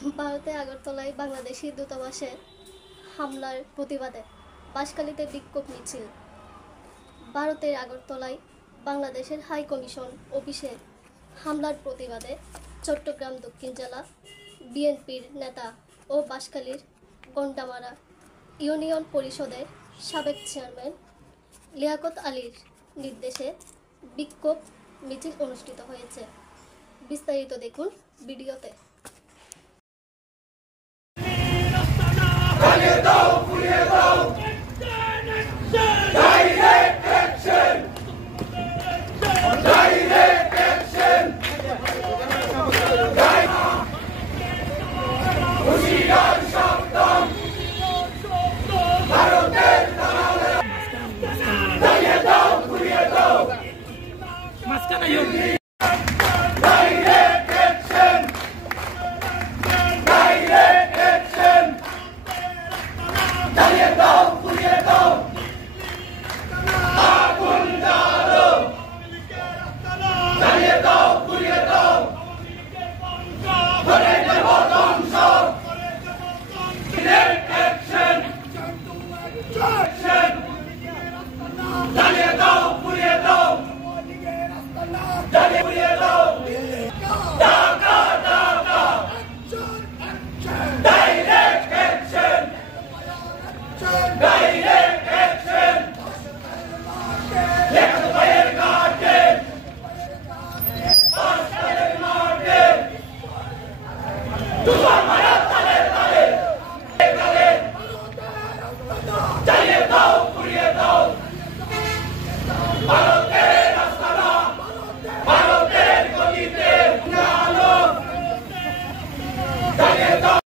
ভারতে আগরতলায় বাংলাদেশি দূতাবাসে হামলার প্রতিবাদে বাঁশখালীতে বিক্ষোভ মিছিল। ভারতের আগরতলায় বাংলাদেশের হাই কমিশন অফিসে হামলার প্রতিবাদে চট্টগ্রাম দক্ষিণ জেলা বিএনপির নেতা ও বাঁশখালীর গন্ডামারা ইউনিয়ন পরিষদের সাবেক চেয়ারম্যান লিয়াকত আলীর নির্দেশে বিক্ষোভ মিছিল অনুষ্ঠিত হয়েছে। বিস্তারিত দেখুন ভিডিওতে।